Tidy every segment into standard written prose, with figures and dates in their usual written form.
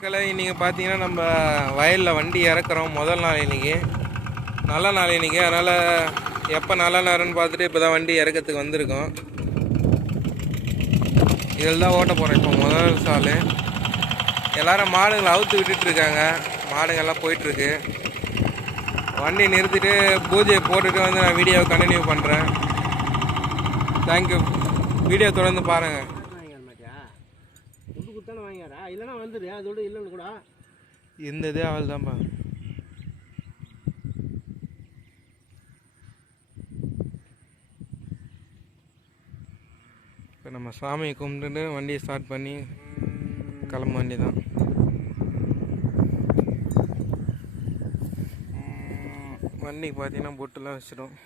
மக்களை இன்றைக்கி பார்த்தீங்கன்னா நம்ம வயலில் வண்டி இறக்குறோம். முதல் நாள் இன்றைக்கி நல்ல நாள் இன்றைக்கி. அதனால் எப்போ நல்ல நேரம்னு பார்த்துட்டு இப்போ தான் வண்டி இறக்கிறதுக்கு வந்திருக்கோம். இதில் தான் ஓட்ட போகிறோம். இப்போ முதல் சால் எல்லோரும் மாடுங்களை அவுத்து விட்டுட்ருக்காங்க. மாடுங்கள்லாம் போயிட்டுருக்கு. வண்டி நிறுத்திட்டு பூஜையை போட்டுட்டு வந்து நான் வீடியோவை கண்டினியூ பண்ணுறேன். தேங்க்யூ. வீடியோ தொடர்ந்து பாருங்கள். இருந்ததே அவள் தான்ப்பா. இப்போ நம்ம சாமியை கும்பிட்டுட்டு வண்டியை ஸ்டார்ட் பண்ணி கிளம்ப வண்டி தான். வண்டிக்கு பார்த்தீங்கன்னா பொட்டுலாம் வச்சிடும்.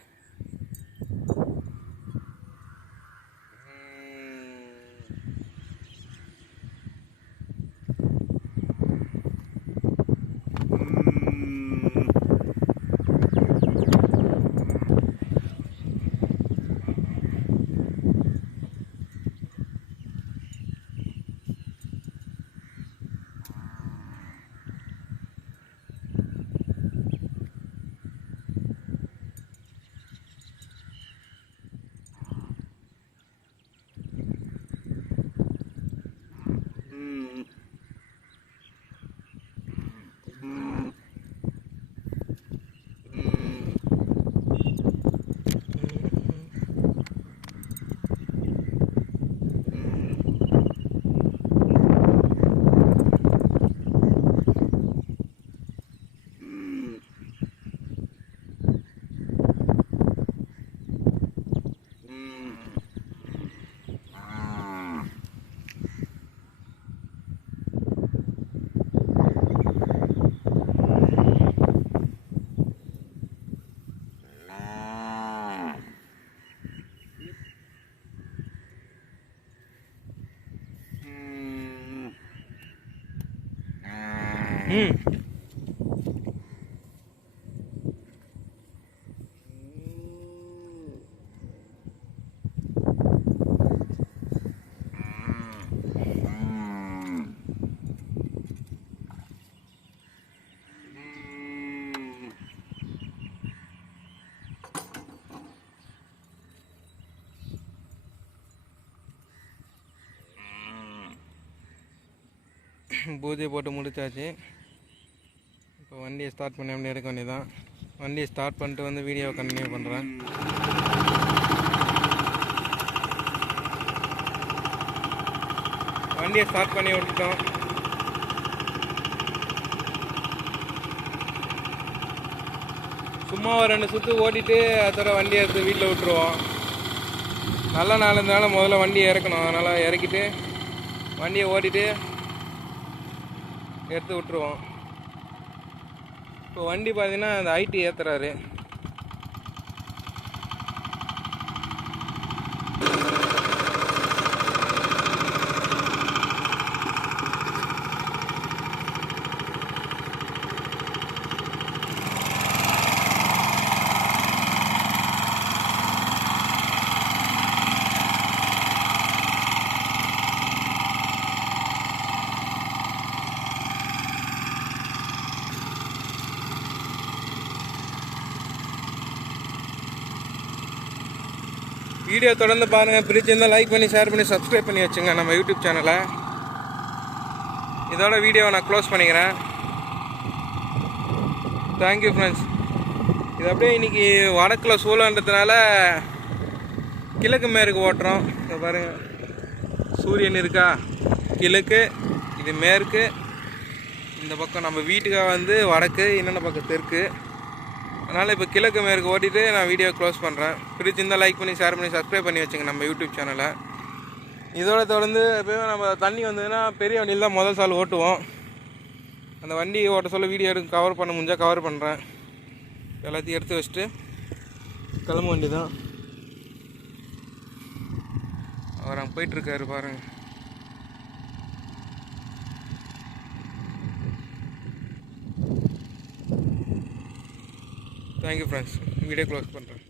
பூஜை போட்டு முடிச்சாச்சு. இப்போ வண்டியை ஸ்டார்ட் பண்ணி அப்படி எடுக்க வேண்டியதான். வண்டியை ஸ்டார்ட் பண்ணிட்டு வந்து வீடியோவை கண்டினியூ பண்ணுறேன். வண்டியை ஸ்டார்ட் பண்ணி விட்டுட்டோம். சும்மா ஒரு 2 சுற்று ஓட்டிட்டு அதோட வண்டியை எடுத்து வீட்டில் விட்டுருவோம். நல்ல நாள் இருந்தாலும் முதல்ல வண்டியை இறக்கணும். அதனால் இறக்கிட்டு வண்டியை ஓட்டிட்டு எடுத்து விட்டுருவோம். இப்போ வண்டி பார்த்தீங்கன்னா அந்த ஐடி ஏற்றுறாரு. வீடியோ தொடர்ந்து பாருங்கள். பிடிச்சிருந்தால் லைக் பண்ணி ஷேர் பண்ணி சப்ஸ்கிரைப் பண்ணி வச்சுங்க நம்ம யூடியூப் சேனலை. இதோட வீடியோவை நான் க்ளோஸ் பண்ணிக்கிறேன். Thank you friends. இது அப்படியே இன்றைக்கி வடக்கில் சூழன்றதுனால கிழக்கு மேற்கு ஓட்டுறோம். இதை பாருங்கள், சூரியன் இருக்கா, கிழக்கு, இது மேற்கு, இந்த பக்கம் நம்ம வீட்டுக்காக வந்து வடக்கு, இன்னொன்று பக்கம் தெற்கு. அதனால் இப்போ கிழக்கு மேற்கு ஓட்டிட்டு நான் வீடியோ க்ளோஸ் பண்ணுறேன். பிடிச்சிருந்தால் லைக் பண்ணி ஷேர் பண்ணி சப்ஸ்கிரைப் பண்ணி வச்சுங்க நம்ம யூடியூப் சேனலை. இதோட தொடர்ந்து எப்போயும் நம்ம தண்ணி வந்ததுன்னா பெரிய வண்டியில் தான் முதல் சால் ஓட்டுவோம். அந்த வண்டி ஓட்ட சொல்ல வீடியோ எடுக்க கவர் பண்ண முடிஞ்சால் கவர் பண்ணுறேன். எல்லாத்தையும் எடுத்து வச்சுட்டு கிளம்ப வண்டி தான். அவர் அங்கே போயிட்டுருக்காரு பாருங்கள். Thank you friends. வீடியோ க்ளோஸ் பண்ணுறேன்.